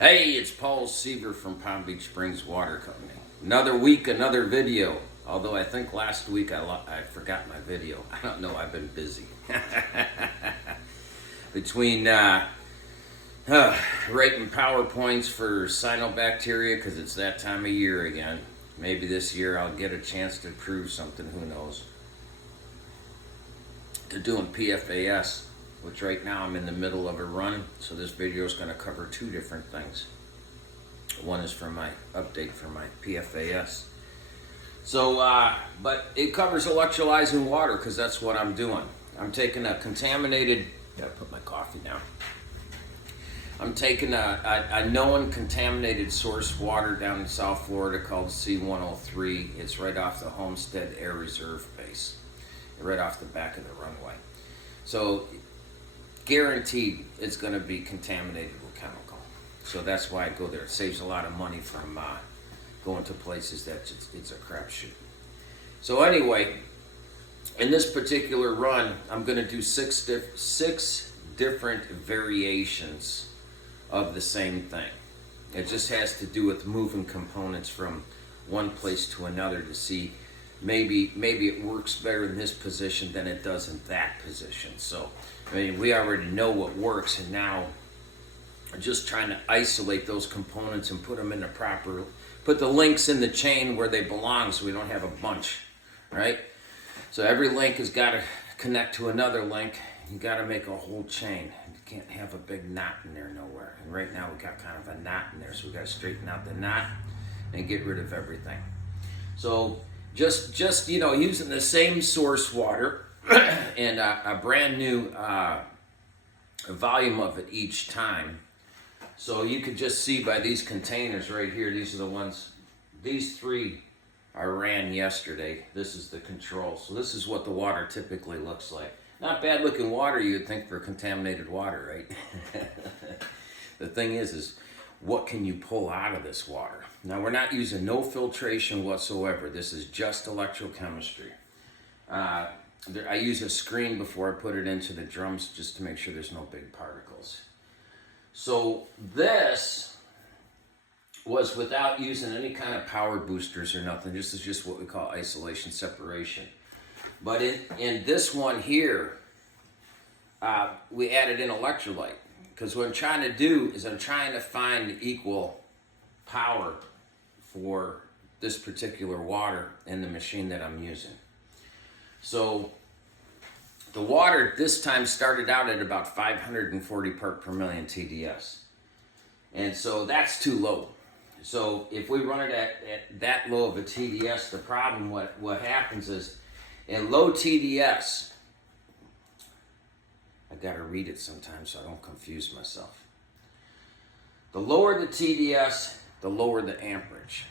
Hey, it's Paul Seaver from Palm Beach Springs Water Company. Another week, another video. Although I think last week I forgot my video. I don't know, I've been busy. Between writing PowerPoints for cyanobacteria, because it's that time of year again. Maybe this year I'll get a chance to prove something, who knows. To doing PFAS, which right now I'm in the middle of a run, so this video is going to cover two different things. One is for my update for my PFAS. So, but it covers electrolyzing water because that's what I'm doing. I'm taking a contaminated, gotta put my coffee down. I'm taking a known contaminated source water down in South Florida called C103. It's right off the Homestead Air Reserve base, right off the back of the runway. So, guaranteed it's going to be contaminated with chemical. So that's why I go there. It saves a lot of money from going to places that it's a crapshoot. So anyway, in this particular run, I'm going to do six different variations of the same thing. It just has to do with moving components from one place to another to see maybe it works better in this position than it does in that position. So, I mean, we already know what works, and now I'm just trying to isolate those components and put them in the proper, put the links in the chain where they belong so we don't have a bunch, right? So every link has got to connect to another link. You got to make a whole chain. You can't have a big knot in there nowhere. And right now we got kind of a knot in there, so we got to straighten out the knot and get rid of everything. So just you know, using the same source water and a brand new volume of it each time. So you could just see by these containers right here, these are the ones, these three I ran yesterday. This is the control. So this is what the water typically looks like. Not bad looking water, you'd think, for contaminated water, right? The thing is what can you pull out of this water? Now, we're not using no filtration whatsoever. This is just electrochemistry. I use a screen before I put it into the drums just to make sure there's no big particles. So this was without using any kind of power boosters or nothing. This is just what we call isolation separation. But in this one here, we added in electrolyte. Because what I'm trying to do is I'm trying to find equal power for this particular water in the machine that I'm using. So the water this time started out at about 540 part per million TDS. And so that's too low. So if we run it at that low of a TDS, the problem, what happens is in low TDS, I gotta read it sometimes so I don't confuse myself. The lower the TDS, the lower the amperage.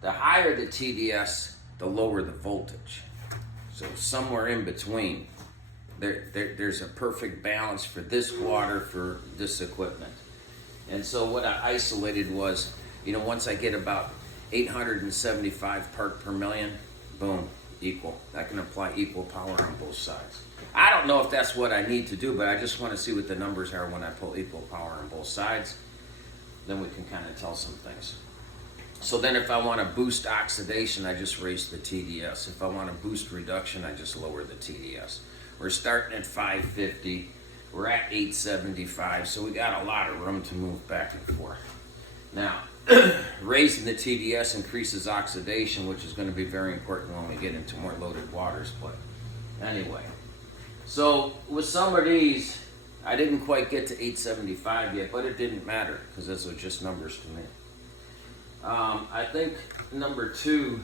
The higher the TDS, the lower the voltage. So somewhere in between, there's a perfect balance for this water, for this equipment. And so what I isolated was, you know, once I get about 875 part per million, boom, equal. I can apply equal power on both sides. I don't know if that's what I need to do, but I just want to see what the numbers are when I pull equal power on both sides. Then we can kind of tell some things. So then if I want to boost oxidation, I just raise the TDS. If I want to boost reduction, I just lower the TDS. We're starting at 550. We're at 875, so we got a lot of room to move back and forth. Now, raising the TDS increases oxidation, which is going to be very important when we get into more loaded waters. But anyway, so with some of these, I didn't quite get to 875 yet, but it didn't matter because those are just numbers to me. I think number 2,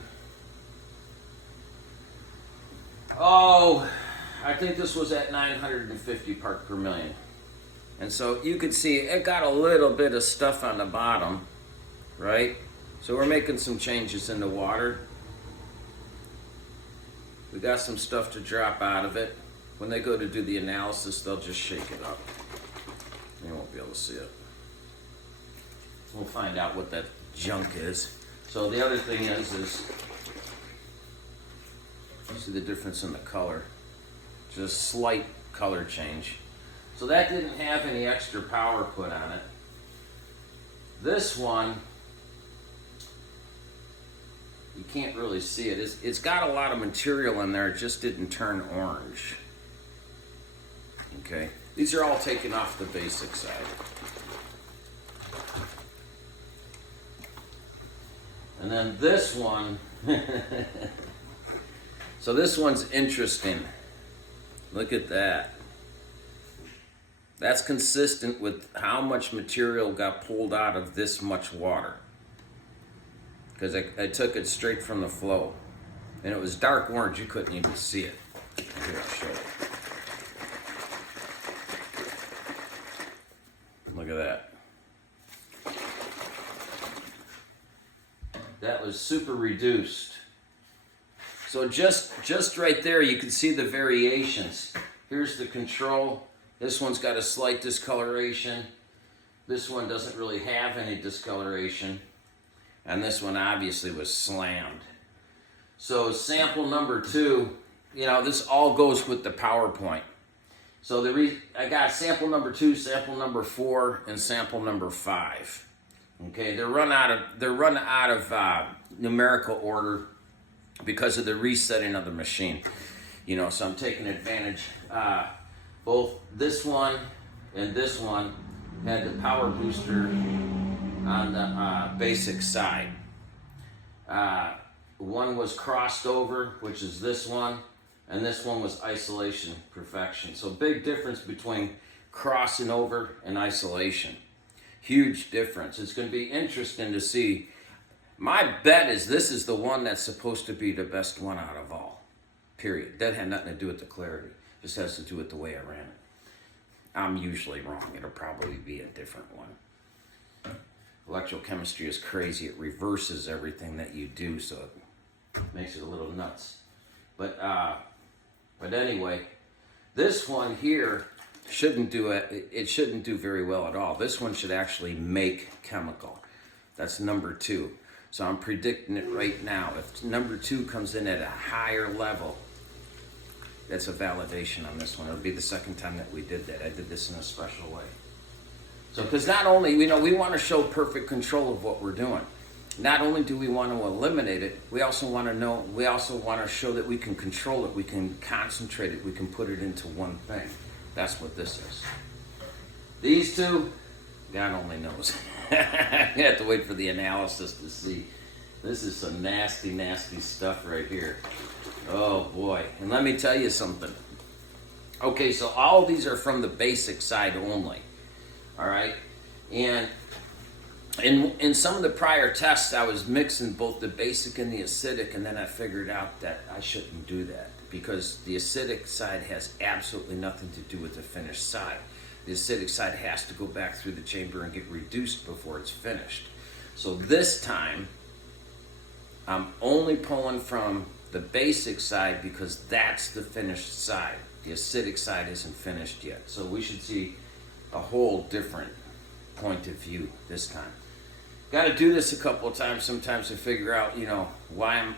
I think this was at 950 part per million. And so you could see it got a little bit of stuff on the bottom, right? So we're making some changes in the water. We got some stuff to drop out of it. When they go to do the analysis, they'll just shake it up. You won't be able to see it. We'll find out what that junk is. So the other thing is you see the difference in the color. Just slight color change. So that didn't have any extra power put on it. This one, you can't really see it. It's got a lot of material in there. It just didn't turn orange. Okay, these are all taken off the basic side. And then this one, so this one's interesting. Look at that. That's consistent with how much material got pulled out of this much water. Because I took it straight from the flow. And it was dark orange, you couldn't even see it. Here, I'll show you. Look at that. That was super reduced. So just right there, you can see the variations. Here's the control. This one's got a slight discoloration. This one doesn't really have any discoloration. And this one obviously was slammed. So sample number 2, you know, this all goes with the PowerPoint. So I got sample number 2, sample number 4, and sample number 5. Okay, they're run out of numerical order because of the resetting of the machine. You know, so I'm taking advantage. Both this one and this one had the power booster on the basic side. One was crossed over, which is this one, and this one was isolation perfection. So big difference between crossing over and isolation. Huge difference. It's going to be interesting to see. My bet is this is the one that's supposed to be the best one out of all. Period. That had nothing to do with the clarity. It just has to do with the way I ran it. I'm usually wrong. It'll probably be a different one. Electrochemistry is crazy. It reverses everything that you do, so it makes it a little nuts. But anyway, this one here shouldn't do it. It shouldn't do very well at all. This one should actually make chemical. That's number 2. So I'm predicting it right now. If number 2 comes in at a higher level, that's a validation on this one. It'll be the second time that we did that. I did this in a special way. So, because not only, you know, we want to show perfect control of what we're doing. Not only do we want to eliminate it, we also want to show that we can control it, we can concentrate it, we can put it into one thing. That's what this is. These two, God only knows. You have to wait for the analysis to see. This is some nasty, nasty stuff right here. Oh boy. And let me tell you something. Okay, so all of these are from the basic side only. All right? And in some of the prior tests, I was mixing both the basic and the acidic, and then I figured out that I shouldn't do that because the acidic side has absolutely nothing to do with the finished side. The acidic side has to go back through the chamber and get reduced before it's finished. So this time, I'm only pulling from the basic side because that's the finished side. The acidic side isn't finished yet. So we should see a whole different point of view this time. Got to do this a couple of times sometimes to figure out, you know, why I'm,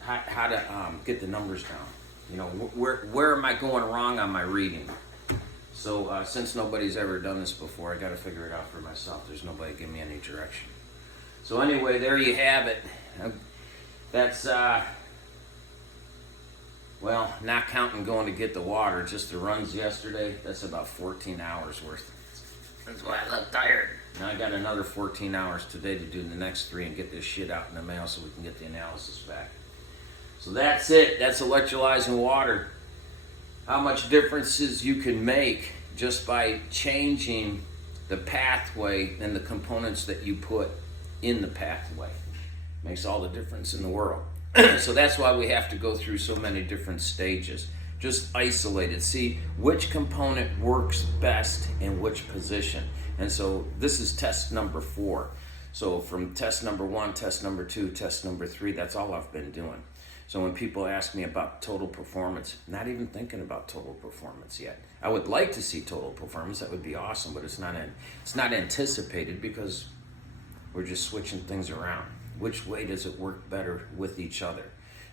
how to get the numbers down. You know, where am I going wrong on my reading? So since nobody's ever done this before, I got to figure it out for myself. There's nobody giving me any direction. So anyway, there you have it. That's, well, not counting going to get the water, just the runs yesterday, that's about 14 hours worth. That's why I look tired. Now I got another 14 hours today to do the next 3 and get this shit out in the mail so we can get the analysis back. So that's it. That's electrolyzing water. How much differences you can make just by changing the pathway and the components that you put in the pathway. Makes all the difference in the world. So that's why we have to go through so many different stages. Just isolate it. See which component works best in which position. And so this is test number 4. So from test number 1, test number 2, test number 3, that's all I've been doing. So when people ask me about total performance, not even thinking about total performance yet. I would like to see total performance. That would be awesome, but it's not anticipated because we're just switching things around. Which way does it work better with each other?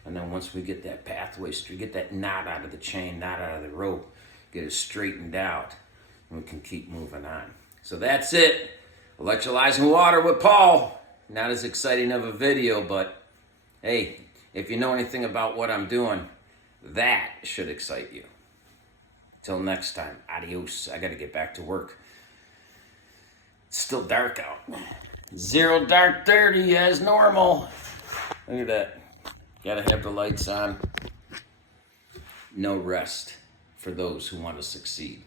And then once we get that pathway straight, get that knot out of the chain, knot out of the rope, get it straightened out, and we can keep moving on. So that's it. Electrolyzing water with Paul. Not as exciting of a video, but hey, if you know anything about what I'm doing, that should excite you. Till next time, adios. I gotta get back to work. It's still dark out. 0 dark 30 as normal. Look at that. Gotta have the lights on. No rest for those who want to succeed.